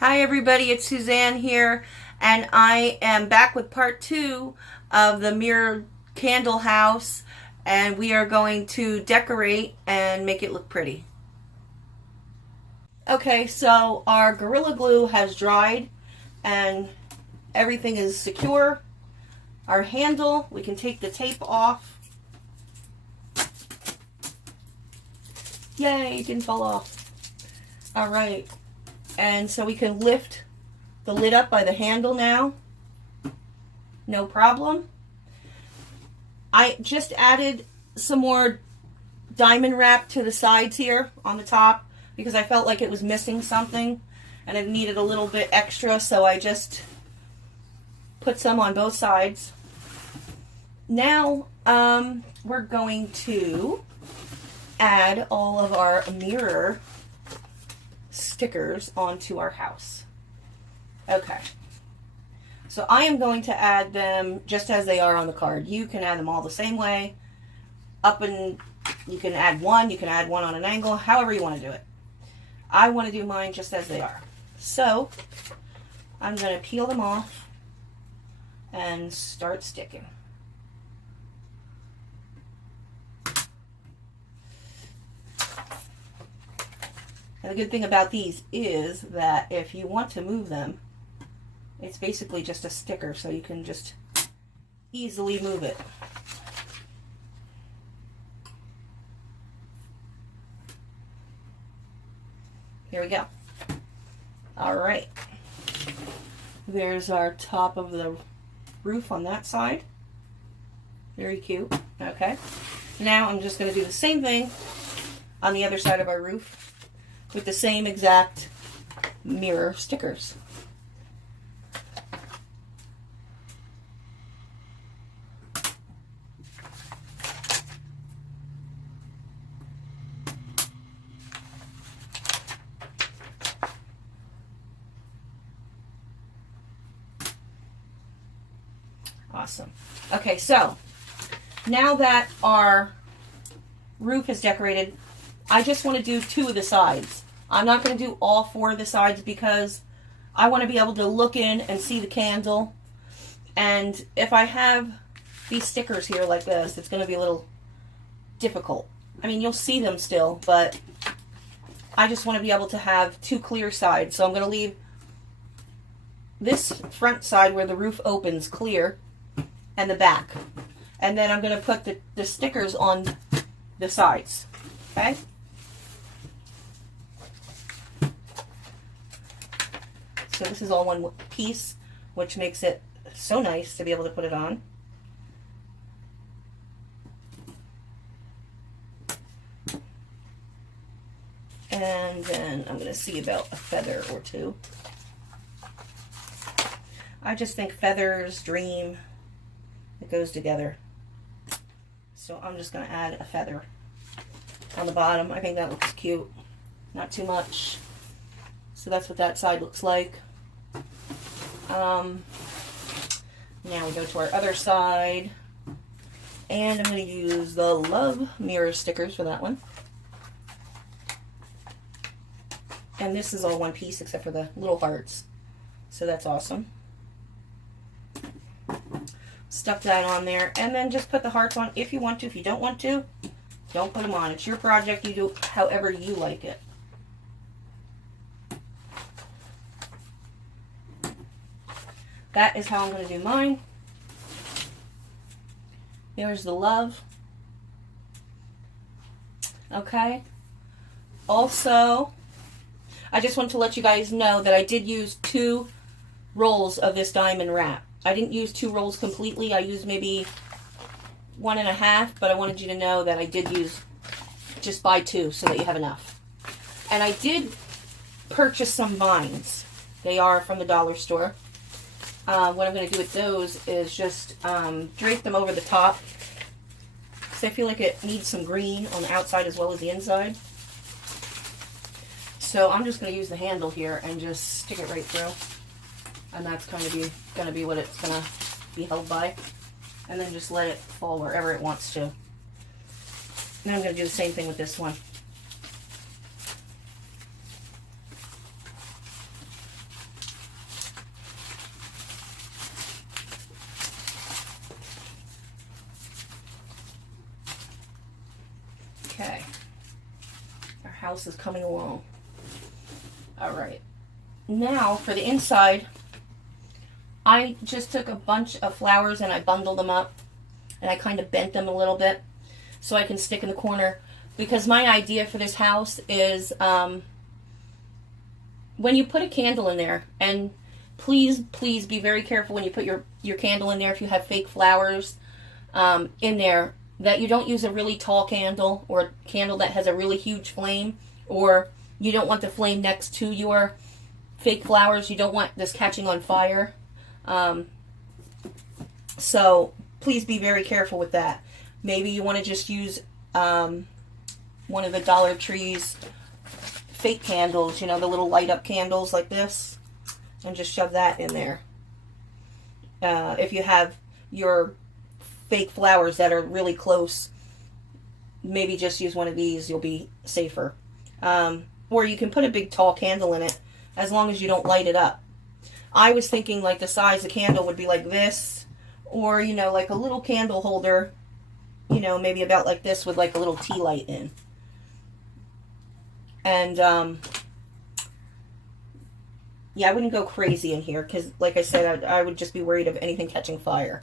Hi everybody, it's Suzanne here, and I am back with part two of the mirror candle house, and we are going to decorate and make it look pretty. Okay, so our Gorilla Glue has dried and everything is secure. Our handle, we can take the tape off. Yay, it didn't fall off. All right, and so we can lift the lid up by the handle now. No problem. I just added some more diamond wrap to the sides here on the top because I felt like it was missing something and it needed a little bit extra, so I just put some on both sides. Now we're going to add all of our mirror stickers onto our house. Okay. So I am going to add them just as they are on the card. You can add them all the same way. You can add one on an angle, however you want to do it. I want to do mine just as they are. So I'm going to peel them off and start sticking. And the good thing about these is that if you want to move them, it's basically just a sticker, so you can just easily move it. Here we go. All right. There's our top of the roof on that side. Very cute. Okay. Now I'm just going to do the same thing on the other side of our roof with the same exact mirror stickers. Awesome. Okay, so now that our roof is decorated, I just want to do two of the sides. I'm not going to do all four of the sides because I want to be able to look in and see the candle. And if I have these stickers here like this, it's going to be a little difficult. I mean, you'll see them still, but I just want to be able to have two clear sides. So I'm going to leave this front side where the roof opens clear and the back. And then I'm going to put the stickers on the sides. Okay? So this is all one piece, which makes it so nice to be able to put it on. And then I'm going to see about a feather or two. I just think feathers, dream, it goes together. So I'm just going to add a feather on the bottom. I think that looks cute. Not too much. So that's what that side looks like. Now we go to our other side. And I'm going to use the Love mirror stickers for that one. And this is all one piece except for the little hearts. So that's awesome. Stuff that on there. And then just put the hearts on if you want to. If you don't want to, don't put them on. It's your project. You do however you like it. That is how I'm going to do mine. There's the Love. Okay. Also, I just want to let you guys know that I did use 2 rolls of this diamond wrap. I didn't use 2 rolls completely. I used maybe 1.5, but I wanted you to know that I did use, just buy 2 so that you have enough. And I did purchase some vines. They are from the dollar store. What I'm going to do with those is just drape them over the top because I feel like it needs some green on the outside as well as the inside. So I'm just going to use the handle here and just stick it right through. And that's going to be what it's going to be held by. And then just let it fall wherever it wants to. And I'm going to do the same thing with this one. house is coming along. All right. Now for the inside, I just took a bunch of flowers and I bundled them up and I kind of bent them a little bit so I can stick in the corner, because my idea for this house is when you put a candle in there, and please be very careful when you put your candle in there, if you have fake flowers in there, that you don't use a really tall candle or a candle that has a really huge flame, or you don't want the flame next to your fake flowers. You don't want this catching on fire. So please be very careful with that. Maybe you want to just use one of the Dollar Tree's fake candles, you know, the little light up candles like this, and just shove that in there. If you have your fake flowers that are really close, maybe just use one of these, you'll be safer. Or you can put a big tall candle in it, as long as you don't light it up. I was thinking like the size of the candle would be like this, or, you know, like a little candle holder, you know, maybe about like this with like a little tea light in. And, yeah, I wouldn't go crazy in here because, like I said, I would just be worried of anything catching fire.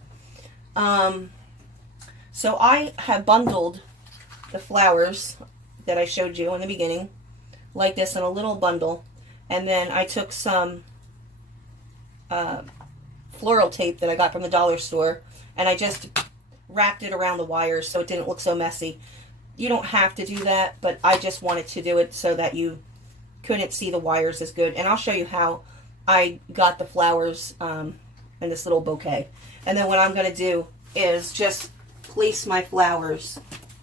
So I have bundled the flowers that I showed you in the beginning like this in a little bundle. And then I took some floral tape that I got from the dollar store, and I just wrapped it around the wires so it didn't look so messy. You don't have to do that, but I just wanted to do it so that you couldn't see the wires as good. And I'll show you how I got the flowers in this little bouquet. And then what I'm going to do is just place my flowers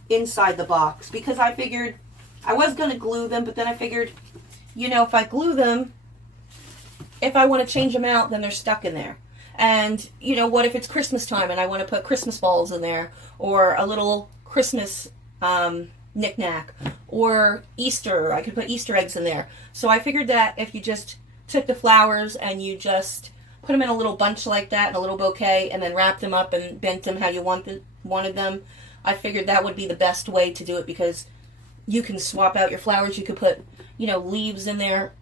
inside the box, because I figured I was going to glue them, but then I figured, you know, if I glue them, if I want to change them out, then they're stuck in there. And, you know, what if it's Christmas time and I want to put Christmas balls in there, or a little Christmas knick-knack, or Easter, I could put Easter eggs in there. So I figured that if you just took the flowers and you just put them in a little bunch like that, in a little bouquet, and then wrapped them up and bent them how you wanted them, I figured that would be the best way to do it, because you can swap out your flowers. You could put, you know, leaves in there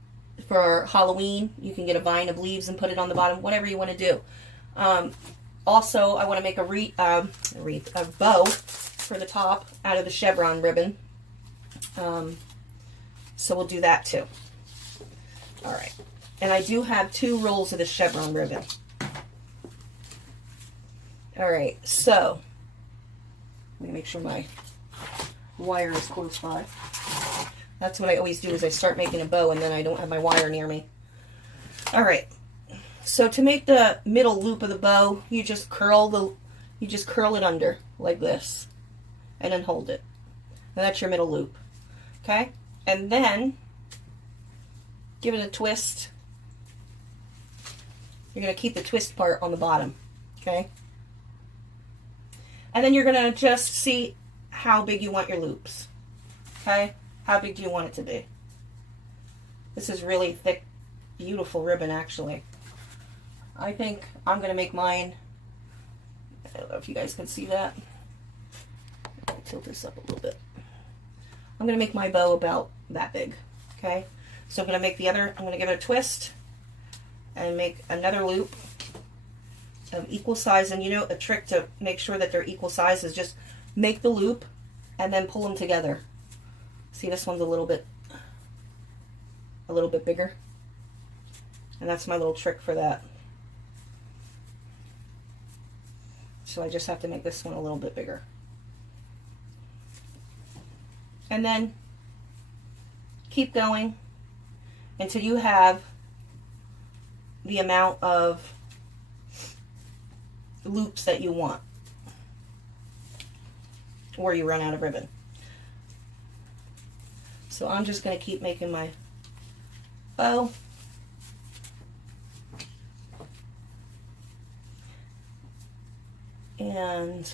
for Halloween. You can get a vine of leaves and put it on the bottom, whatever you want to do. Also, I want to make a bow for the top out of the chevron ribbon. So we'll do that too. All right. And I do have 2 rolls of the chevron ribbon. All right, so let me make sure my wire is close by. That's what I always do, is I start making a bow and then I don't have my wire near me. All right. So to make the middle loop of the bow, you just curl it under like this, and then hold it. And that's your middle loop. Okay? And then give it a twist. You're going to keep the twist part on the bottom. Okay? And then you're going to just see how big you want your loops. Okay? How big do you want it to be? This is really thick, beautiful ribbon, actually. I think I'm going to make mine, I don't know if you guys can see that. I'll tilt this up a little bit. I'm going to make my bow about that big. Okay? So I'm going to make the other, I'm going to give it a twist and make another loop of equal size. And you know, a trick to make sure that they're equal size is just make the loop and then pull them together. See, this one's a little bit bigger. And that's my little trick for that. So I just have to make this one a little bit bigger. And then keep going until you have the amount of loops that you want, or you run out of ribbon. So I'm just going to keep making my bow. And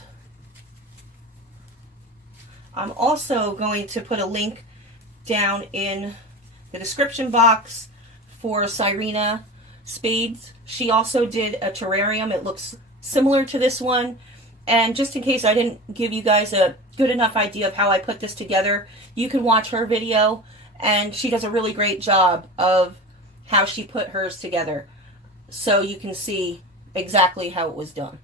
I'm also going to put a link down in the description box for Sirena Spades. She also did a terrarium. It looks similar to this one. And just in case I didn't give you guys a good enough idea of how I put this together, you can watch her video And she does a really great job of how she put hers together. So you can see exactly how it was done.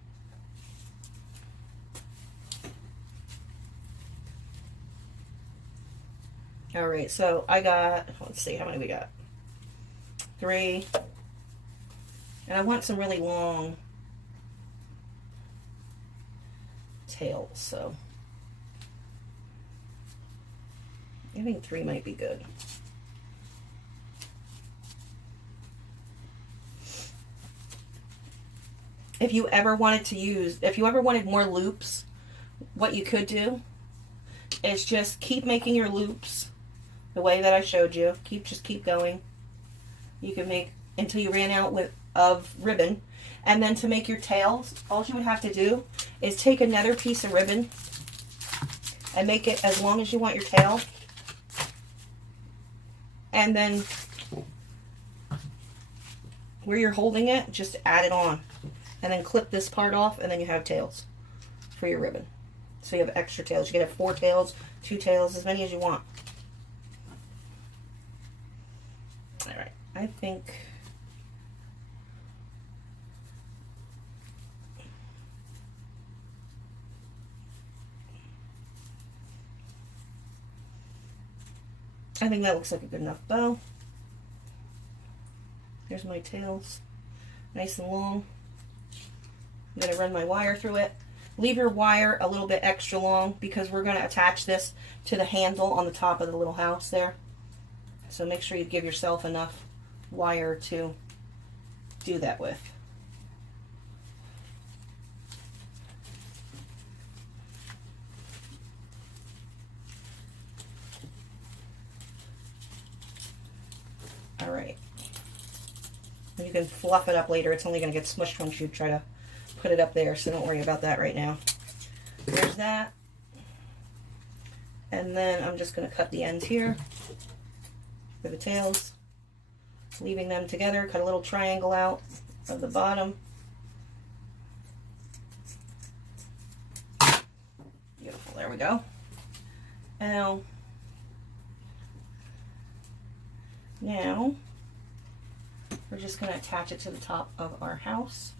All right, so I got, let's see, how many we got? 3. And I want some really long tails, so I think 3 might be good. If you ever wanted more loops, what you could do is just keep making your loops the way that I showed you. Just keep going. You can make until you ran out of ribbon. And then to make your tails, all you would have to do is take another piece of ribbon and make it as long as you want your tail. And then where you're holding it, just add it on. And then clip this part off, and then you have tails for your ribbon. So you have extra tails. You can have 4 tails, 2 tails, as many as you want. All right, I think that looks like a good enough bow. Here's my tails, nice and long. I'm going to run my wire through it. Leave your wire a little bit extra long because we're going to attach this to the handle on the top of the little house there. So make sure you give yourself enough wire to do that with. All right. You can fluff it up later. It's only going to get smushed once you try to put it up there, so don't worry about that right now. There's that. And then I'm just going to cut the ends here for the tails, leaving them together. Cut a little triangle out of the bottom. Beautiful, there we go. Now we're just going to attach it to the top of our house.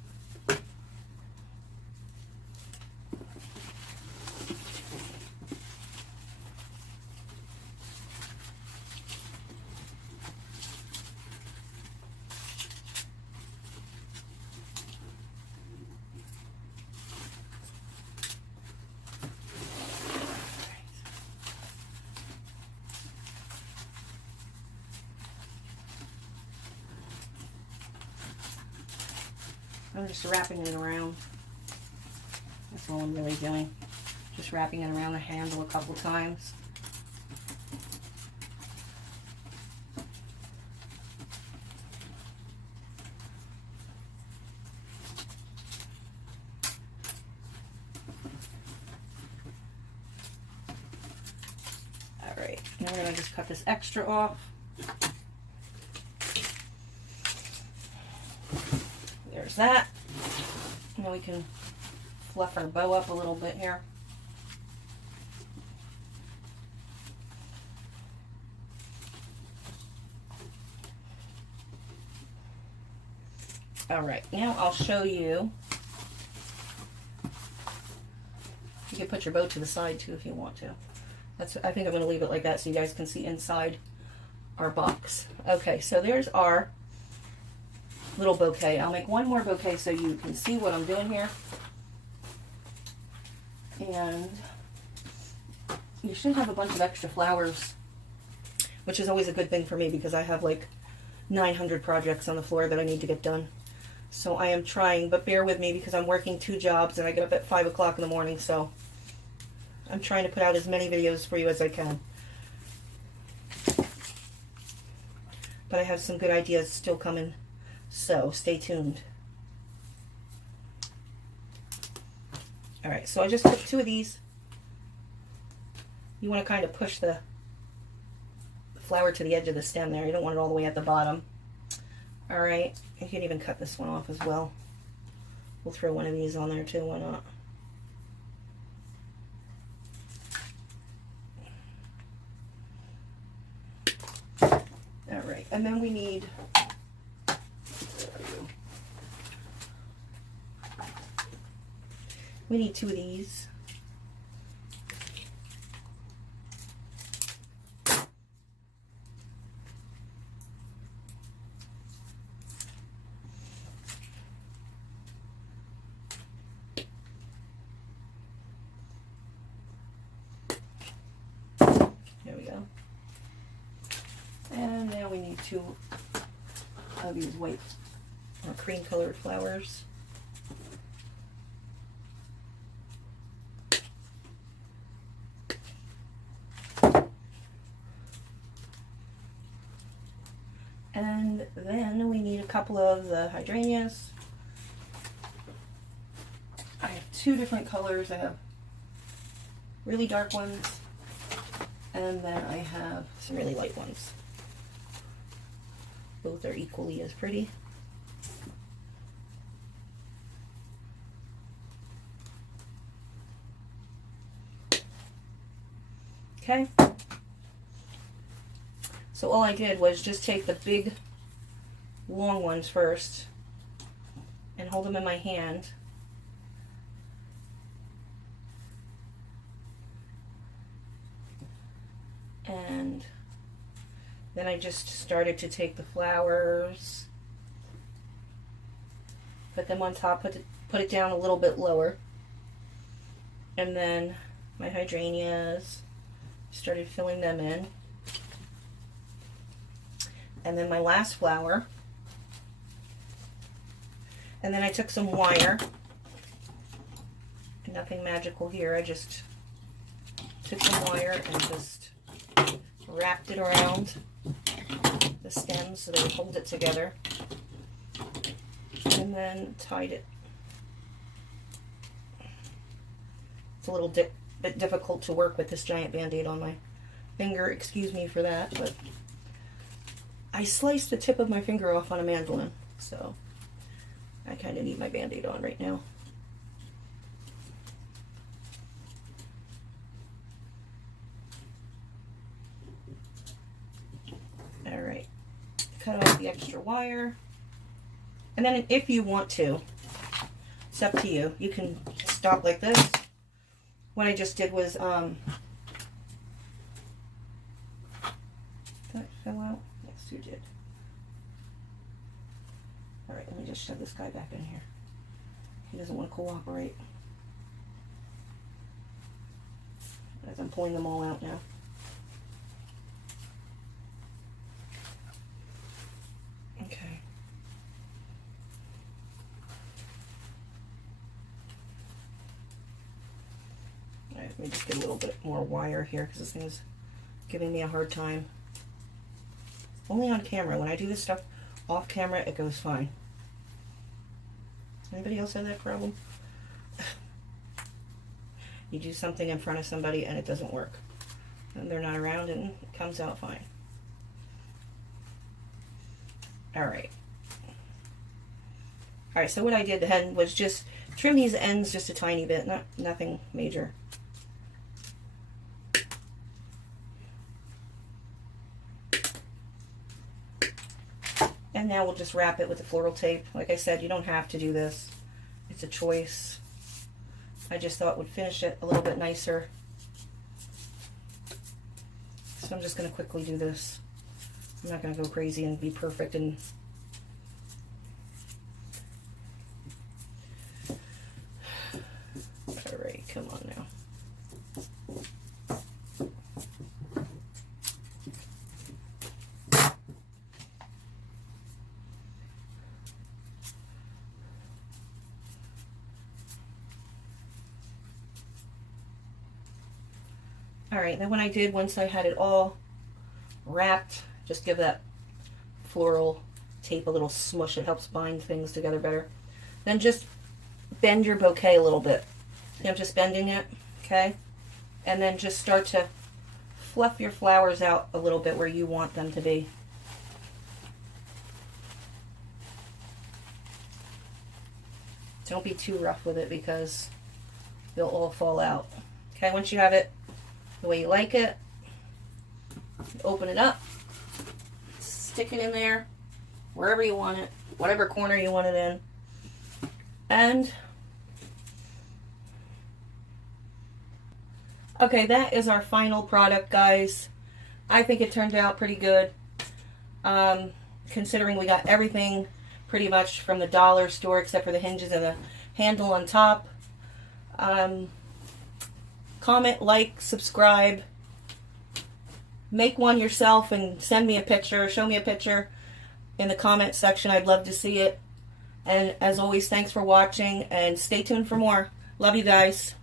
I'm just wrapping it around. That's all I'm really doing. Just wrapping it around the handle a couple times. All right, now we're going to just cut this extra off. There's that. Now we can fluff our bow up a little bit here. All right, now I'll show you. You can put your bow to the side too if you want to. I think I'm going to leave it like that so you guys can see inside our box. Okay, so there's our little bouquet. I'll make one more bouquet so you can see what I'm doing here. And you should have a bunch of extra flowers, which is always a good thing for me because I have like 900 projects on the floor that I need to get done. So I am trying, but bear with me because I'm working 2 jobs and I get up at 5 o'clock in the morning, so I'm trying to put out as many videos for you as I can. But I have some good ideas still coming, so stay tuned. Alright, so I just put 2 of these. You want to kind of push the flower to the edge of the stem there. You don't want it all the way at the bottom. Alright, you can even cut this one off as well. We'll throw one of these on there too, why not? And then we need, we need 2 of these. There we go. And now we need 2 of these white or cream colored flowers. And then we need a couple of the hydrangeas. I have 2 different colors. I have really dark ones, and then I have some really light ones. Both are equally as pretty. Okay. So all I did was just take the big long ones first and hold them in my hand. And then I just started to take the flowers, put them on top, put it down a little bit lower. And then my hydrangeas, started filling them in. And then my last flower. And then I took some wire. Nothing magical here. I just took some wire and just wrapped it around the stems so they would hold it together. And then tied it. It's a little bit difficult to work with this giant band-aid on my finger. Excuse me for that, but I sliced the tip of my finger off on a mandolin, so I kind of need my band-aid on right now. All right, cut off the extra wire, and then if you want to, it's up to you. You can stop like this. What I just did was, that fell out? Yes, you did. All right, let me just shove this guy back in here. He doesn't want to cooperate. As I'm pulling them all out now. Okay. All right, let me just get a little bit more wire here because this thing is giving me a hard time. Only on camera. When I do this stuff off camera, it goes fine. Anybody else have that problem? You do something in front of somebody and it doesn't work. And they're not around and it comes out fine. Alright. Alright, so what I did then was just trim these ends just a tiny bit, nothing major. And now we'll just wrap it with the floral tape. Like I said, you don't have to do this. It's a choice. I just thought it would finish it a little bit nicer. So I'm just going to quickly do this. I'm not going to go crazy and be perfect and all right, come on now. All right, then what I did once I had it all wrapped, just give that floral tape a little smush. It helps bind things together better. Then just bend your bouquet a little bit. I'm just bending it, okay? And then just start to fluff your flowers out a little bit where you want them to be. Don't be too rough with it because they'll all fall out. Okay, once you have it the way you like it, open it up, stick it in there, wherever you want it, whatever corner you want it in. And okay, that is our final product, guys. I think it turned out pretty good, considering we got everything pretty much from the dollar store except for the hinges and the handle on top. Comment, like, subscribe. Make one yourself and send me a picture, show me a picture in the comment section. I'd love to see it. And as always, thanks for watching and stay tuned for more. Love you guys.